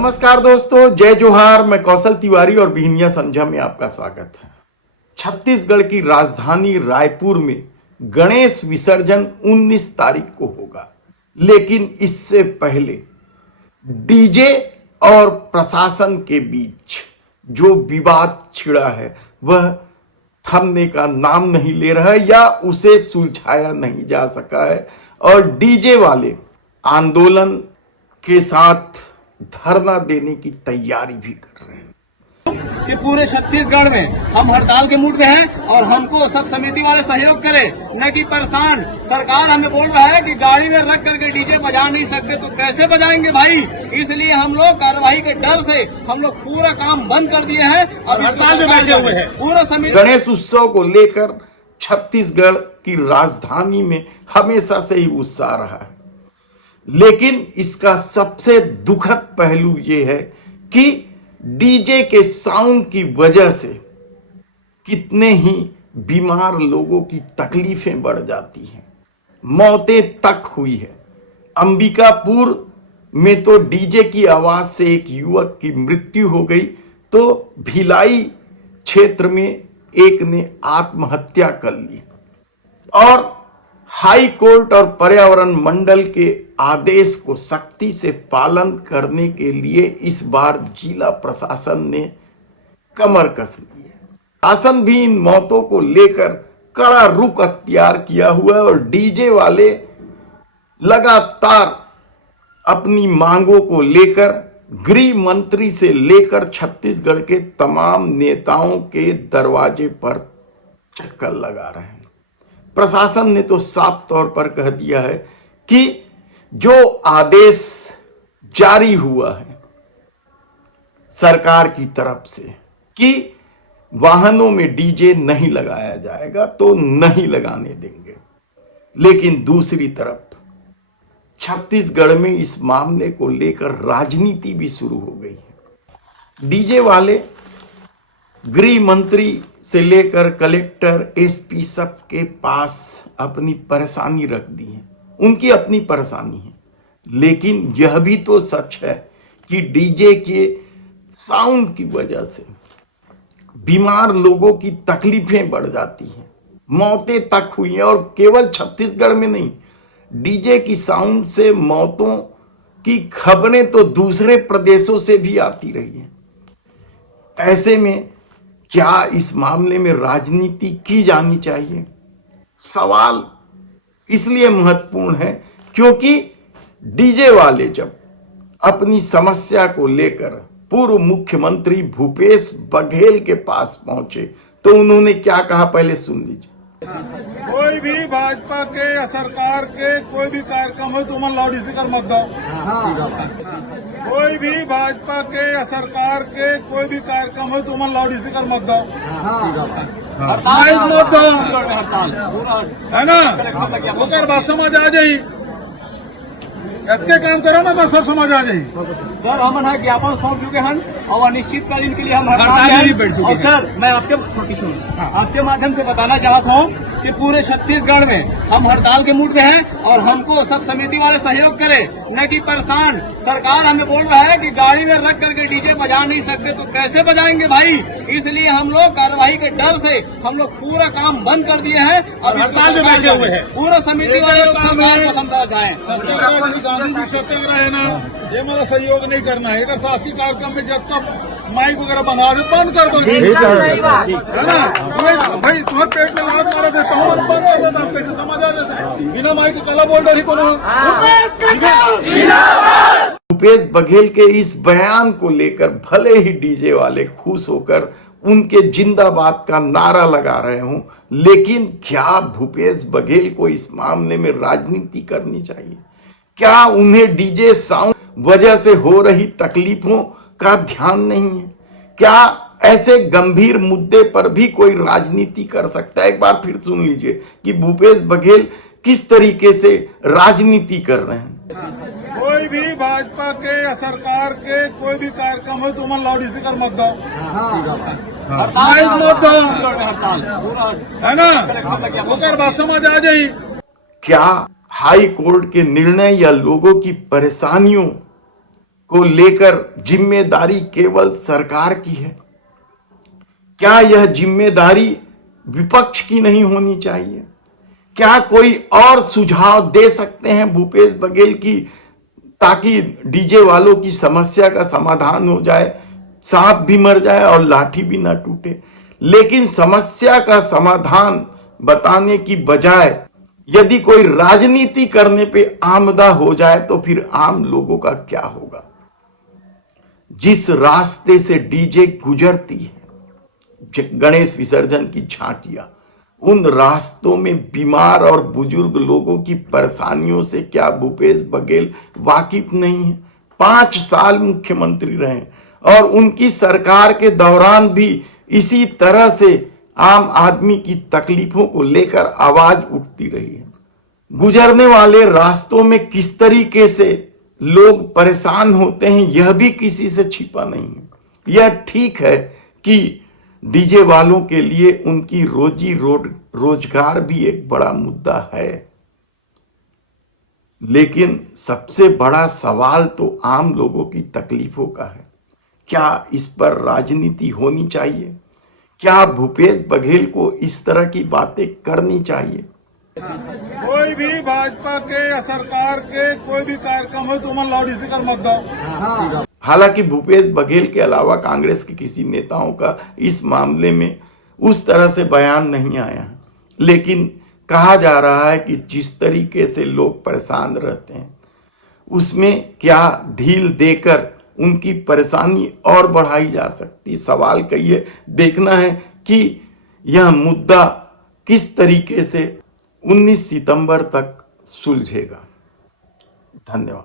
नमस्कार दोस्तों, जय जोहार। मैं कौशल तिवारी और बिहनिया संझा में आपका स्वागत है। छत्तीसगढ़ की राजधानी रायपुर में गणेश विसर्जन 19 तारीख को होगा, लेकिन इससे पहले डीजे और प्रशासन के बीच जो विवाद छिड़ा है वह थमने का नाम नहीं ले रहा है या उसे सुलझाया नहीं जा सका है और डीजे वाले आंदोलन के साथ धरना देने की तैयारी भी कर रहे हैं कि पूरे छत्तीसगढ़ में हम हड़ताल के मूड में हैं और हमको सब समिति वाले सहयोग करें, न कि परेशान। सरकार हमें बोल रहा है कि गाड़ी में रख करके डीजे बजा नहीं सकते, तो कैसे बजाएंगे भाई। इसलिए हम लोग कार्रवाई के डर से हम लोग पूरा काम बंद कर दिए हैं और हड़ताल में बैठे हुए हैं। पूरा समिति गणेश उत्सव को लेकर छत्तीसगढ़ की राजधानी में हमेशा से ही उत्साह रहा है, लेकिन इसका सबसे दुखद पहलू ये है कि डीजे के साउंड की वजह से कितने ही बीमार लोगों की तकलीफें बढ़ जाती हैं, मौतें तक हुई है। अंबिकापुर में तो डीजे की आवाज से एक युवक की मृत्यु हो गई, तो भिलाई क्षेत्र में एक ने आत्महत्या कर ली और हाई कोर्ट और पर्यावरण मंडल के आदेश को सख्ती से पालन करने के लिए इस बार जिला प्रशासन ने कमर कस ली है। शासन भी इन मौतों को लेकर कड़ा रुख अख्तियार किया हुआ है और डीजे वाले लगातार अपनी मांगों को लेकर गृह मंत्री से लेकर छत्तीसगढ़ के तमाम नेताओं के दरवाजे पर चक्कर लगा रहे हैं। प्रशासन ने तो साफ तौर पर कह दिया है कि जो आदेश जारी हुआ है सरकार की तरफ से कि वाहनों में डीजे नहीं लगाया जाएगा तो नहीं लगाने देंगे, लेकिन दूसरी तरफ छत्तीसगढ़ में इस मामले को लेकर राजनीति भी शुरू हो गई है। डीजे वाले गृह मंत्री से लेकर कलेक्टर, एसपी सबके पास अपनी परेशानी रख दी है, उनकी अपनी परेशानी है, लेकिन यह भी तो सच है कि डीजे के साउंड की वजह से बीमार लोगों की तकलीफें बढ़ जाती हैं, मौतें तक हुई हैं। और केवल छत्तीसगढ़ में नहीं, डीजे की साउंड से मौतों की खबरें तो दूसरे प्रदेशों से भी आती रही हैं। ऐसे में क्या इस मामले में राजनीति की जानी चाहिए? सवाल इसलिए महत्वपूर्ण है क्योंकि डीजे वाले जब अपनी समस्या को लेकर पूर्व मुख्यमंत्री भूपेश बघेल के पास पहुंचे तो उन्होंने क्या कहा, पहले सुन लीजिए। कोई भी भाजपा के या सरकार के कोई भी कार्यक्रम हो तो मन लाउड स्पीकर मत दो। कोई भी भाजपा के या सरकार के कोई भी कार्यक्रम हो तो मन लाउड स्पीकर मत दो, हड़ताल मत दो, है ना। ओकर बात समझ आ जाई, काम करो ना, बस सब समझ आ जाई। सर हमन है ज्ञापन सौंप चुके हैं और अनिश्चितकालीन के लिए हम हड़ताल में बैठ चुके हैं। और सर मैं आपके माध्यम से बताना चाहता हूँ कि पूरे छत्तीसगढ़ में हम हड़ताल के मूड में हैं और हमको सब समिति वाले सहयोग करें, न कि परेशान। सरकार हमें बोल रहा है कि गाड़ी में रख करके डीजे बजा नहीं सकते, तो कैसे बजाएंगे भाई। इसलिए हम लोग कार्रवाई के डर से हम लोग पूरा काम बंद कर दिए हैं और हड़ताल में बैठे हुए हैं। पूरा समिति वाले लोग सरकार को समझा जाए। सत्याग्रह है ना, ये मेरा सहयोग नहीं करना है। अगर शासकीय कार्यक्रम में जब तक माइक वगैरह बना दे बंद कर दो, है ना भाई। तुम्हें पेट में लात मारा देता हूँ, बंद कर देता हूँ, कैसे समझ आ जाता है। बिना माइक के कला बोल रही कोनो। भूपेश बघेल के इस बयान को लेकर भले ही डीजे वाले खुश होकर उनके जिंदाबाद का नारा लगा रहे हों, लेकिन क्या भूपेश बघेल को इस मामले में राजनीति करनी चाहिए? क्या उन्हें डीजे साउंड वजह से हो रही तकलीफों का ध्यान नहीं है? क्या ऐसे गंभीर मुद्दे पर भी कोई राजनीति कर सकता है? एक बार फिर सुन लीजिए कि भूपेश बघेल किस तरीके से राजनीति कर रहे हैं। कोई भी भाजपा के या सरकार के कोई भी कार्यक्रम हो तो मन लाउड स्पीकर मत दो, हड़ताल मत दो, है ना। ओकर बात समझ आ जाई। क्या हाई कोर्ट के निर्णय या लोगों की परेशानियों को लेकर जिम्मेदारी केवल सरकार की है? क्या यह जिम्मेदारी विपक्ष की नहीं होनी चाहिए? क्या कोई और सुझाव दे सकते हैं भूपेश बघेल की, ताकि डीजे वालों की समस्या का समाधान हो जाए, सांप भी मर जाए और लाठी भी ना टूटे? लेकिन समस्या का समाधान बताने की बजाय यदि कोई राजनीति करने पे आमदा हो जाए तो फिर आम लोगों का क्या होगा? जिस रास्ते से डीजे गुजरती है, गणेश विसर्जन की झांकियां, उन रास्तों में बीमार और बुजुर्ग लोगों की परेशानियों से क्या भूपेश बघेल वाकिफ नहीं है? 5 साल मुख्यमंत्री रहे और उनकी सरकार के दौरान भी इसी तरह से आम आदमी की तकलीफों को लेकर आवाज उठती रही है। गुजरने वाले रास्तों में किस तरीके से लोग परेशान होते हैं, यह भी किसी से छिपा नहीं है। यह ठीक है कि डीजे वालों के लिए उनकी रोजी रोजगार भी एक बड़ा मुद्दा है, लेकिन सबसे बड़ा सवाल तो आम लोगों की तकलीफों का है। क्या इस पर राजनीति होनी चाहिए? क्या भूपेश बघेल को इस तरह की बातें करनी चाहिए? कोई भी भाजपा के या सरकार के कोई भी कार्यक्रम हो तो मन लाउड स्पीकर मत दो। हालांकि भूपेश बघेल के अलावा कांग्रेस के किसी नेताओं का इस मामले में उस तरह से बयान नहीं आया, लेकिन कहा जा रहा है कि जिस तरीके से लोग परेशान रहते हैं उसमें क्या ढील देकर उनकी परेशानी और बढ़ाई जा सकती। सवाल का ये देखना है कि यह मुद्दा किस तरीके से 19 सितंबर तक सुलझेगा। धन्यवाद।